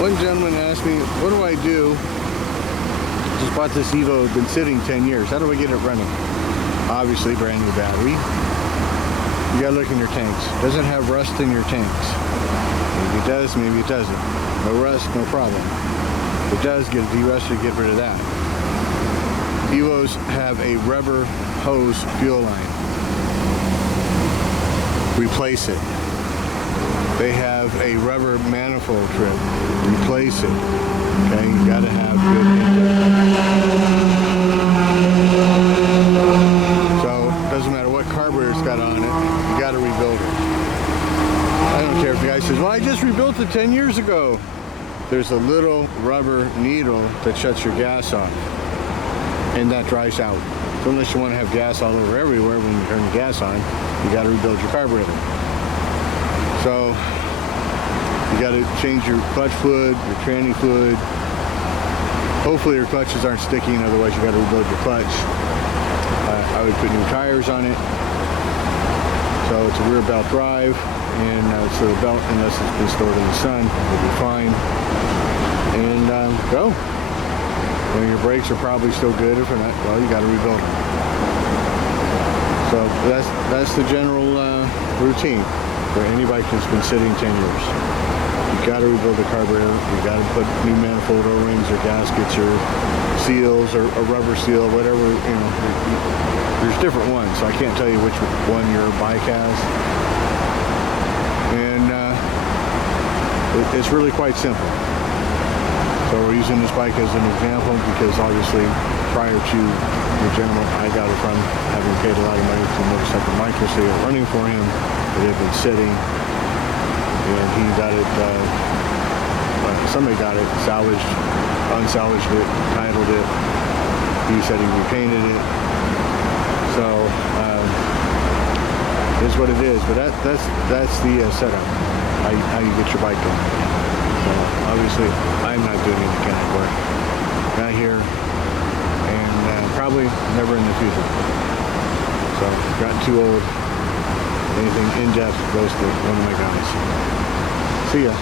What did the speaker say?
One gentleman asked me, what do I do? Just bought this EVO, been sitting 10 years. How do I get it running? Obviously, brand new battery. You gotta look in your tanks. Does it have rust in your tanks? Maybe it does, maybe it doesn't. No rust, no problem. If it does, get it de-rusted, get rid of that. EVOs have a rubber hose fuel line. Replace it. They have a rubber manifold trip. Replace it. Okay, you gotta have good intake. So, it doesn't matter what carburetor it's got on it, you gotta rebuild it. I don't care if the guy says, well, I just rebuilt it 10 years ago. There's a little rubber needle that shuts your gas off, and that dries out. So unless you want to have gas all over everywhere when you turn the gas on, you gotta rebuild your carburetor. So you got to change your clutch fluid, your tranny fluid. Hopefully your clutches aren't sticking, otherwise you got to rebuild your clutch. I would put new tires on it. So it's a rear belt drive, and so the belt, unless it's been stored in the sun, will be fine. And go. Well, your brakes are probably still good. If they're not, well, you got to rebuild them. So that's the general routine for anybody who's been sitting 10 years. You got to rebuild the carburetor. You got to put new manifold O-rings or gaskets or seals or a rubber seal, whatever. You know, there's different ones, so I can't tell you which one your bike has. And it's really quite simple. So we're using this bike as an example because obviously prior to the gentleman I got it from, having paid a lot of money for motorcycle microseal running for him, it had been sitting, and he got it, somebody got it salvaged, unsalvaged it, titled it. He said he repainted it. So it's what it is, but that's the setup, how you get your bike going. So obviously I'm not doing any mechanic work, not here, and probably never in the future. So got too old. Anything in depth goes to one of my guys. See ya.